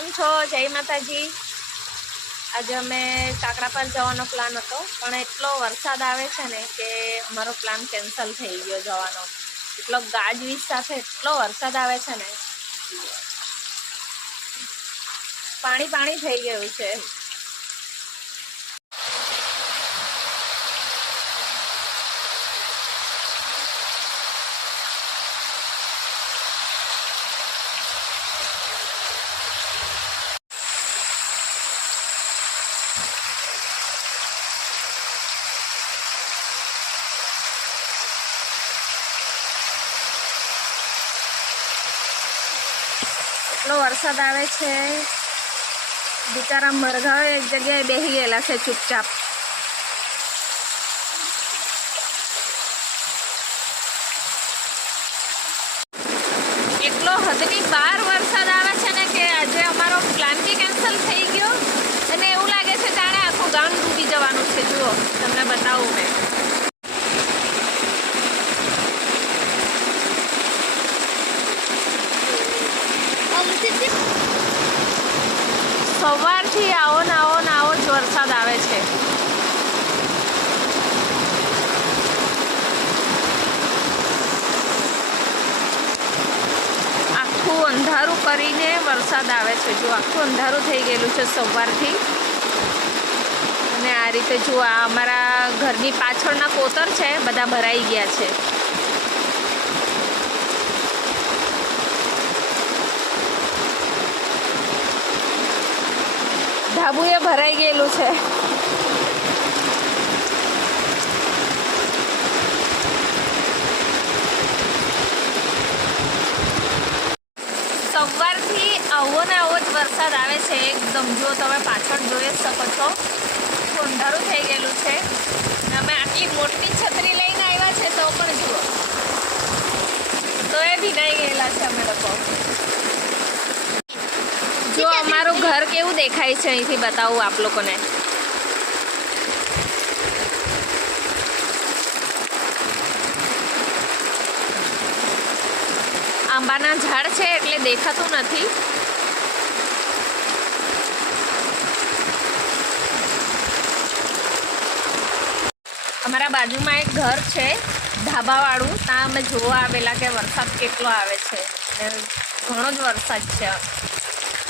કેમ છો? જય માતાજી. આજે અમે કાકડા પર જવાનો પ્લાન હતો, પણ એટલો વરસાદ આવે છે ને કે અમારો પ્લાન કેન્સલ થઈ ગયો જવાનો. એટલો ગાજવીજ સાથે એટલો વરસાદ આવે છે ને. પાણી પાણી થઈ ગયું છે. એટલો વરસાદ આવે છે. બિચારા મરઘાઓ એક જગ્યાએ બેસી ગયેલા છે ચૂપચાપ. એટલો હદની બહાર વરસાદ આવે છે ને કે આજે અમારો પ્લાન બી કેન્સલ થઈ ગયો. અને એવું લાગે છે જાણે આખું ગામ ડૂબી જવાનું છે. જુઓ, તમને બતાવું મેં. સવારથી આવો ને આવો ને આવો જ વરસાદ આવે છે. આખું અંધારું કરીને વરસાદ આવે છે. જો આખું અંધારું થઈ ગયેલું છે સવારથી. અને આ રીતે જો આ અમારા ઘરની પાછળના કોતર છે, બધા ભરાઈ ગયા છે. ધાબુ એ ભરાઈ ગયેલું છે. સવારથી આવો ને આવો જ વરસાદ આવે છે એકદમ. જો તમે પાછળ જોઈ જ શકો છો. અંધારું થઈ ગયેલું છે. અમે આટલી મોટી છત્રી લઈને આવ્યા છે તો પણ જુઓ. તો એ ભીનાઈ ગયેલા છે અમે લોકો. અમારું ઘર કેવું દેખાય છે અહીંથી બતાવું આપ લોકોને? આંબાના ઝાડ છે એટલે દેખાતું નથી. અમારા બાજુમાં એક ઘર છે, ધાબાવાળું. ત્યાં અમે જોવા આવેલા કે વરસાદ કેટલો આવે છે. ઘણો જ વરસાદ છે.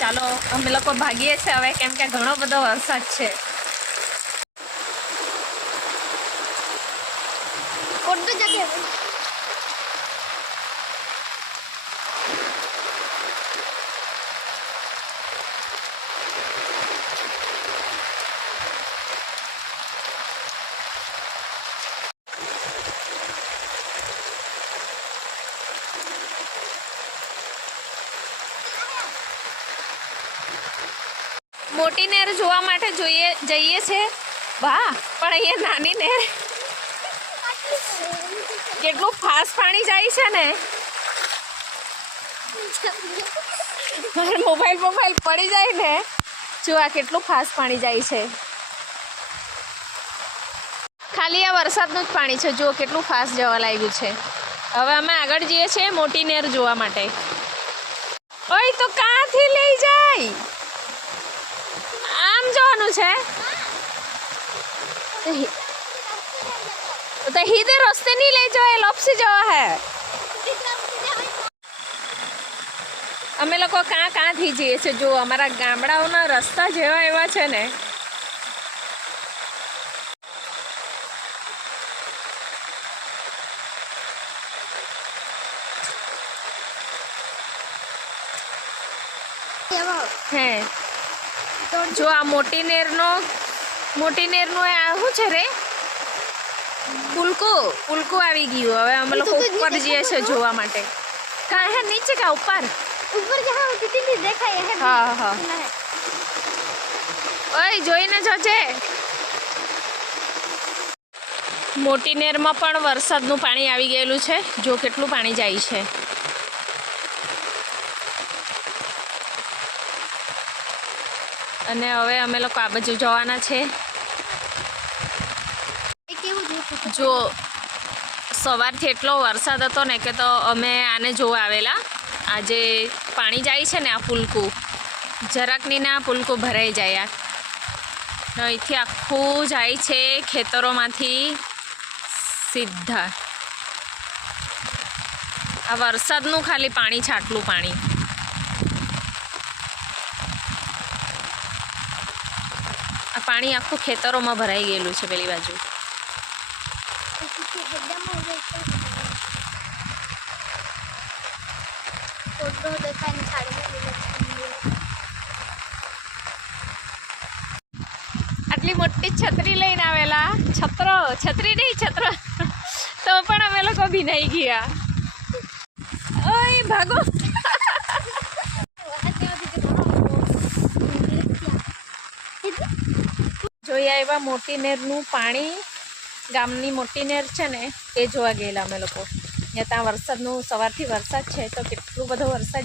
ચાલો, અમે લોકો ભાગીએ છીએ હવે, કેમ કે ઘણો બધો વરસાદ છે. કોટ તો જગ્યા મોટી નહેર જોવા માટે જોઈએ, જઈએ છે. વાહ, પણ અહીંયા નાની નહેર. કેટલું ફાસ્ટ પાણી જાય છે ને. મોબાઈલ મોબાઈલ પડી જાય ને. જો કેટલું ફાસ્ટ પાણી જાય છે. ખાલી આ વરસાદનું જ પાણી છે. જુઓ કેટલું ફાસ્ટ જવા લાગ્યું છે. હવે અમે આગળ જઈએ છીએ મોટી નહેર જોવા માટે. ઓય, તો કાંથી લઈ જાય? આમ જવાનું છે? તો હિદે રસ્તે નહીં લઈ જવાય લપસી જવા હે. અમે લોકો કાં કાંથી જઈએ છીએ? જો અમારા ગામડાઓના રસ્તા જેવા એવા છે ને. હે. જો આ મોટી નેરનો મોટી નેરનો આ શું છે રે? પુલકો પુલકો આવી ગયું. હવે અમે લોકો ઉપર જઈએ છે જોવા માટે. કા હે નીચે કા ઉપર? ઉપર જહા હોતી હતી દેખાય હે હા. હા ઓય જોઈને જોજે મોટી નેરમાં પણ વરસાદનું પાણી આવી ગયેલું છે. જો કેટલું પાણી જાય છે. અને હવે અમે લોકો આ બાજુ જવાના છે. જો સવારથી એટલો વરસાદ હતો ને કે તો અમે આને જોવા આવેલા. આજે પાણી જાય છે ને આ પુલકું. જરાકની ના પુલકું ભરાઈ જાય આ. અહીંથી આખું જાય છે ખેતરોમાંથી સીધા. આ વરસાદનું ખાલી પાણી છાટલું પાણી. આ પાણી આખું ખેતરોમાં ભરાઈ ગયેલું છે પેલી બાજુ. આટલી મોટી છત્રી લઈને આવેલા? છત્ર? છત્રી નહીં, છત્ર. તો પણ અમે લોકો ભીનાઈ ગયા. ભાગો. જોઈ આવ્યા મોટી નેરનું પાણી ગામની મોટી નેર છે ને, એ જોવા ગયેલા અમે લોકો. ને ત્યાં વરસાદનું, સવારથી વરસાદ છે, તો કેટલું બધો વરસાદ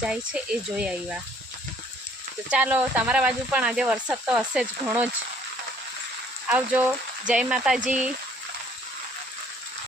જાય છે, એ જોઈ આવ્યા. તો ચાલો, તમારા બાજુ પણ આજે વરસાદ તો હશે જ ઘણો જ. આવજો. જય માતાજી.